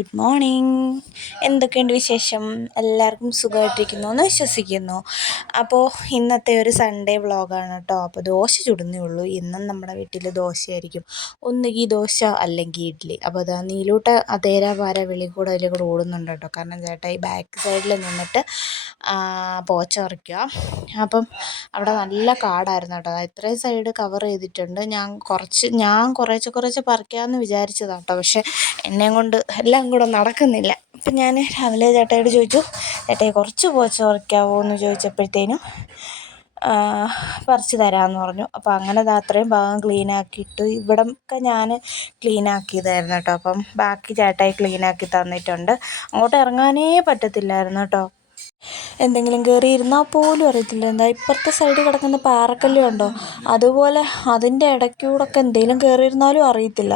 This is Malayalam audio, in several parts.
Good morning. എന്തൊക്കെയുണ്ട് വിശേഷം? എല്ലാവർക്കും സുഖമായിട്ടിരിക്കുന്നു എന്ന് വിശ്വസിക്കുന്നു. അപ്പോൾ ഇന്നത്തെ ഒരു സൺഡേ വ്ളോഗാണ് കേട്ടോ. അപ്പോൾ ദോശ ചുടുന്നേ ഉള്ളൂ. ഇന്നും നമ്മുടെ വീട്ടിൽ ദോശയായിരിക്കും. ഒന്നുകിൽ ദോശ അല്ലെങ്കിൽ ഇഡ്ഡലി അപ്പോൾ അതാ നീലൂട്ട അതേരാ വാര വെളി കൂടെ അതിൽ കൂടെ ഓടുന്നുണ്ട് കേട്ടോ. കാരണം ചേട്ടാ ഈ ബാക്ക് സൈഡിൽ നിന്നിട്ട് പോച്ച ഉറയ്ക്കുക അപ്പം അവിടെ നല്ല കാടായിരുന്നു കേട്ടോ. ഇത്രയും സൈഡ് കവർ ചെയ്തിട്ടുണ്ട്. ഞാൻ കുറച്ച് ഞാൻ കുറേശ്ശെ കുറേശ്ശെ പറിക്കാമെന്ന് വിചാരിച്ചതാണ് കേട്ടോ. പക്ഷേ എന്നെ കൊണ്ട് എല്ലാം കൂടെ നടക്കുന്നില്ല. അപ്പം ഞാൻ രാവിലെ ചേട്ടയോട് ചോദിച്ചു ചേട്ടായി കുറച്ച് പോച്ച് പറിക്കാമോ എന്ന് ചോദിച്ചപ്പോഴത്തേനും പറിച്ച് തരാമെന്ന് പറഞ്ഞു. അപ്പോൾ അങ്ങനെ അത്രയും ഭാഗം ക്ലീൻ ആക്കിയിട്ട് ഇവിടമൊക്കെ ഞാൻ ക്ലീൻ ആക്കിയതായിരുന്നു കേട്ടോ. അപ്പം ബാക്കി ചേട്ടായി ക്ലീൻ ആക്കി തന്നിട്ടുണ്ട്. അങ്ങോട്ട് ഇറങ്ങാനേ പറ്റത്തില്ലായിരുന്നു കേട്ടോ. എന്തെങ്കിലും കയറി ഇരുന്നാൽ പോലും അറിയത്തില്ല. എന്താ ഇപ്പുറത്തെ സൈഡിൽ കിടക്കുന്ന പാറക്കല്ല് കണ്ടോ? അതുപോലെ അതിന്റെ ഇടയ്ക്കൂടെയൊക്കെ എന്തെങ്കിലും കയറി ഇരുന്നാലും അറിയത്തില്ല.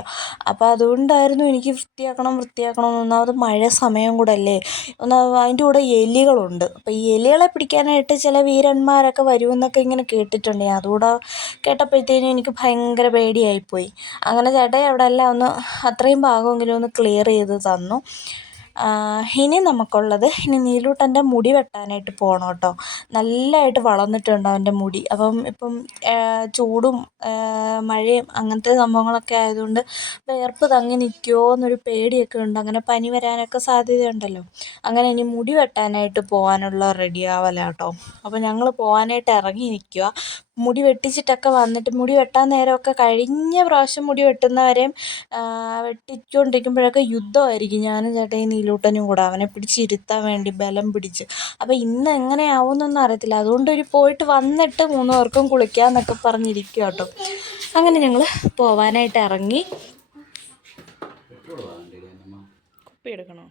അപ്പോൾ അതുകൊണ്ടായിരുന്നു എനിക്ക് വൃത്തിയാക്കണം വൃത്തിയാക്കണം ഒന്നാമത് മഴ സമയം കൂടെ അല്ലേ ഒന്നാമത് അതിന്റെ കൂടെ എലികളുണ്ട്. അപ്പോൾ ഈ എലികളെ പിടിക്കാനായിട്ട് ചില വീരന്മാരൊക്കെ വരുമെന്നൊക്കെ ഇങ്ങനെ കേട്ടിട്ടുണ്ട്. അതുകൂടെ കേട്ടപ്പോഴത്തേനും എനിക്ക് ഭയങ്കര പേടിയായിപ്പോയി. അങ്ങനെ ചേട്ടായി അവിടെ എല്ലാം ഒന്ന് അത്രയും ഭാഗമെങ്കിലും ഒന്ന് ക്ലിയർ ചെയ്ത് തന്നു. ഇനി നമുക്കുള്ളത് ഇനി നീലൂട്ടന്റെ മുടി വെട്ടാനായിട്ട് പോകണം കേട്ടോ. നല്ലതായിട്ട് വളർന്നിട്ടുണ്ട് അവന്റെ മുടി. അപ്പം ഇപ്പം ചൂടും മഴയും അങ്ങനത്തെ സംഭവങ്ങളൊക്കെ ആയതുകൊണ്ട് വിയർപ്പ് തങ്ങി നിൽക്കുമോ എന്നൊരു പേടിയൊക്കെ ഉണ്ട്. അങ്ങനെ പനി വരാനൊക്കെ സാധ്യതയുണ്ടല്ലോ. അങ്ങനെ ഇനി മുടി വെട്ടാനായിട്ട് പോകാനുള്ള റെഡി ആവല കേട്ടോ. അപ്പോൾ ഞങ്ങൾ പോകാനായിട്ട് ഇറങ്ങി നിൽക്കുക മുടി വെട്ടിച്ചിട്ടൊക്കെ വന്നിട്ട് മുടി വെട്ടാൻ നേരമൊക്കെ കഴിഞ്ഞ പ്രാവശ്യം മുടി വെട്ടുന്നവരെയും വെട്ടിക്കൊണ്ടിരിക്കുമ്പോഴൊക്കെ യുദ്ധമായിരിക്കും. ഞാനും ചേട്ടായി നീലൂട്ടനും കൂടെ അവനെ പിടിച്ചിരുത്താൻ വേണ്ടി ബലം പിടിച്ച്. അപ്പോൾ ഇന്ന് എങ്ങനെയാവുമെന്നൊന്നും അറിയത്തില്ല. അതുകൊണ്ട് ഒരു പോയിട്ട് വന്നിട്ട് മൂന്ന് പേർക്കും കുളിക്കാമെന്നൊക്കെ പറഞ്ഞിരിക്കുക കേട്ടോ. അങ്ങനെ ഞങ്ങൾ പോവാനായിട്ട് ഇറങ്ങി. കുപ്പി എടുക്കണോ?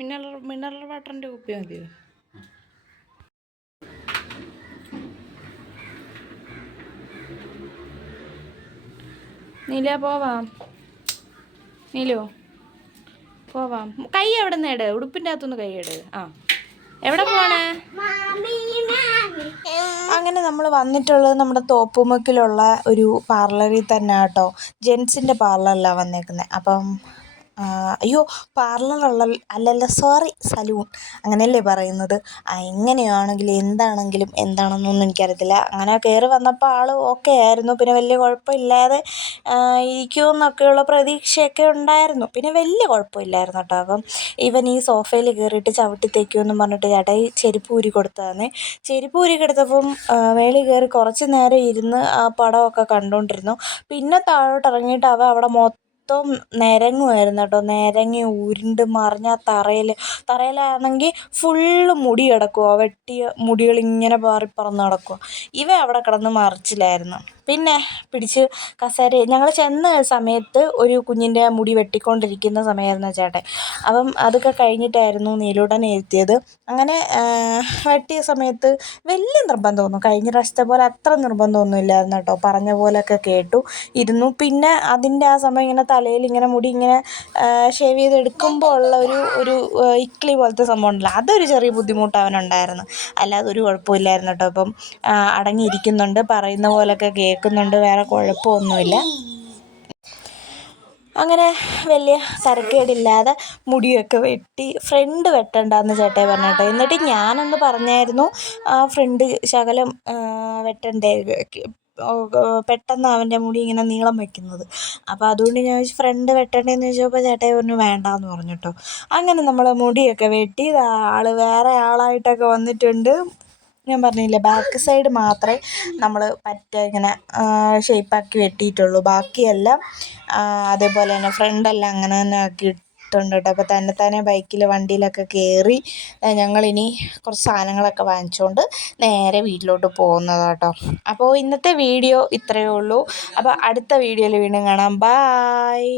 മിനറൽ മിനറൽ വാട്ടറിന്റെ കുപ്പി മതിയോ? നീല പോവാം. നീലോ പോവാം. കൈ എവിടെ നിന്ന് ഇട്? ഉടുപ്പിന്റെ അകത്തുനിന്ന് കൈ ഇട്. ആ. എവിടെ പോണേ അങ്ങനെ നമ്മൾ വന്നിട്ടുള്ളത് നമ്മുടെ തോപ്പുമുക്കിലുള്ള ഒരു പാർലറിൽ തന്നെ കേട്ടോ. ജെൻസിന്റെ പാർലറിലാണ് വന്നേക്കുന്നത് അപ്പം അയ്യോ പാർലർ അല്ലല്ലോ സോറി സലൂൺ അങ്ങനെയല്ലേ പറയുന്നത്. എങ്ങനെയാണെങ്കിലും എന്താണെങ്കിലും എന്താണെന്നൊന്നും എനിക്കറിയത്തില്ല. അങ്ങനെ കയറി വന്നപ്പോൾ ആൾ ഓക്കെ ആയിരുന്നു. പിന്നെ വലിയ കുഴപ്പമില്ലാതെ ഇരിക്കുമെന്നൊക്കെയുള്ള പ്രതീക്ഷയൊക്കെ ഉണ്ടായിരുന്നു. പിന്നെ വലിയ കുഴപ്പമില്ലായിരുന്നു കേട്ടോ. അപ്പം ഇവൻ ഈ സോഫയിൽ കയറിയിട്ട് ചവിട്ടി തേക്കുമെന്നും പറഞ്ഞിട്ട് ചേട്ടായി ചെരുപ്പ് ഊരി കൊടുത്തതാണ് ചെരുപ്പ് ഊരി കൊടുത്തപ്പം വേളി കയറി കുറച്ച് നേരം ഇരുന്ന് ആ പടമൊക്കെ കണ്ടുകൊണ്ടിരുന്നു പിന്നെ താഴോട്ട് ഇറങ്ങിയിട്ട് അവ അവിടെ മൊത്തം മൊത്തം നിരങ്ങുമായിരുന്നു കേട്ടോ. നിരങ്ങി ഉരുണ്ട് മറിഞ്ഞ തറയിൽ തറയിലാണെങ്കിൽ ഫുള്ള് മുടി കിടക്കുവാ. വെട്ടിയ മുടികളിങ്ങനെ പാറിപ്പറന്ന് കിടക്കുവാ ഇവ അവിടെ കിടന്ന് മറിച്ചിലായിരുന്നു. പിന്നെ പിടിച്ച് കസേര ഞങ്ങൾ ചെന്ന സമയത്ത് ഒരു കുഞ്ഞിന്റെ മുടി വെട്ടിക്കൊണ്ടിരിക്കുന്ന സമയമായിരുന്നു ചേട്ടൻ. അപ്പം അതൊക്കെ കഴിഞ്ഞിട്ടായിരുന്നു നീലൂട്ടനെ എത്തിയത് അങ്ങനെ വെട്ടിയ സമയത്ത് വലിയ നിർബന്ധമൊന്നും കഴിഞ്ഞ പ്രാവശ്യത്തെ പോലെ അത്ര നിർബന്ധമൊന്നും ഇല്ലായിരുന്നു കേട്ടോ. പറഞ്ഞ പോലെയൊക്കെ കേട്ടു ഇരുന്നു. പിന്നെ അതിന്റെ ആ സമയം ഇങ്ങനെ തലയിൽ ഇങ്ങനെ മുടി ഇങ്ങനെ ഷേവ് ചെയ്തെടുക്കുമ്പോൾ ഉള്ള ഒരു ഒരു ഇക്ലി പോലത്തെ സംഭവം ഉണ്ടല്ലോ. അതൊരു ചെറിയ ബുദ്ധിമുട്ട് അവനുണ്ടായിരുന്നു. അല്ലാതെ ഒരു കുഴപ്പമില്ലായിരുന്നു കേട്ടോ. അപ്പം അടങ്ങിയിരിക്കുന്നുണ്ട് പറയുന്ന പോലെയൊക്കെ കേൾക്കുന്നുണ്ട് വേറെ കുഴപ്പമൊന്നുമില്ല. അങ്ങനെ വലിയ തരക്കേടില്ലാതെ മുടിയൊക്കെ വെട്ടി ഫ്രണ്ട് വെട്ടണ്ടെന്ന് ചേട്ടായി പറഞ്ഞു എന്നിട്ട് ഞാനൊന്ന് പറഞ്ഞായിരുന്നു ആ ഫ്രണ്ട് ശകലം വെട്ടണ്ടേ പെട്ടെന്ന് അവന്റെ മുടി ഇങ്ങനെ നീളം വെക്കുന്നത്. അപ്പോൾ അതുകൊണ്ട് ഞാൻ ചോദിച്ചു ഫ്രണ്ട് വെട്ടണ്ടേന്ന് ചോദിച്ചപ്പോൾ ചേട്ടായി പറഞ്ഞു വേണ്ടാന്ന് പറഞ്ഞു കേട്ടോ അങ്ങനെ നമ്മൾ മുടിയൊക്കെ വെട്ടി ആൾ വേറെ ആളായിട്ടൊക്കെ വന്നിട്ടുണ്ട്. ഞാൻ പറഞ്ഞില്ലേ ബാക്ക് സൈഡ് മാത്രമേ നമ്മൾ പറ്റ ഇങ്ങനെ ഷേപ്പാക്കി വെട്ടിയിട്ടുള്ളൂ. ബാക്കിയെല്ലാം അതേപോലെ തന്നെ ഫ്രണ്ടെല്ലാം അങ്ങനെ തന്നെ ആക്കി ഇട്ടുണ്ട് കേട്ടോ. അപ്പോൾ തന്നെ തന്നെ ബൈക്കിൽ വണ്ടിയിലൊക്കെ കയറി ഞങ്ങളിനി കുറച്ച് സാധനങ്ങളൊക്കെ വാങ്ങിച്ചുകൊണ്ട് നേരെ വീട്ടിലോട്ട് പോകുന്നതാണ് കേട്ടോ. അപ്പോൾ ഇന്നത്തെ വീഡിയോ ഇത്രയേ ഉള്ളൂ. അപ്പോൾ അടുത്ത വീഡിയോയിൽ വീണ്ടും കാണാം. ബായ്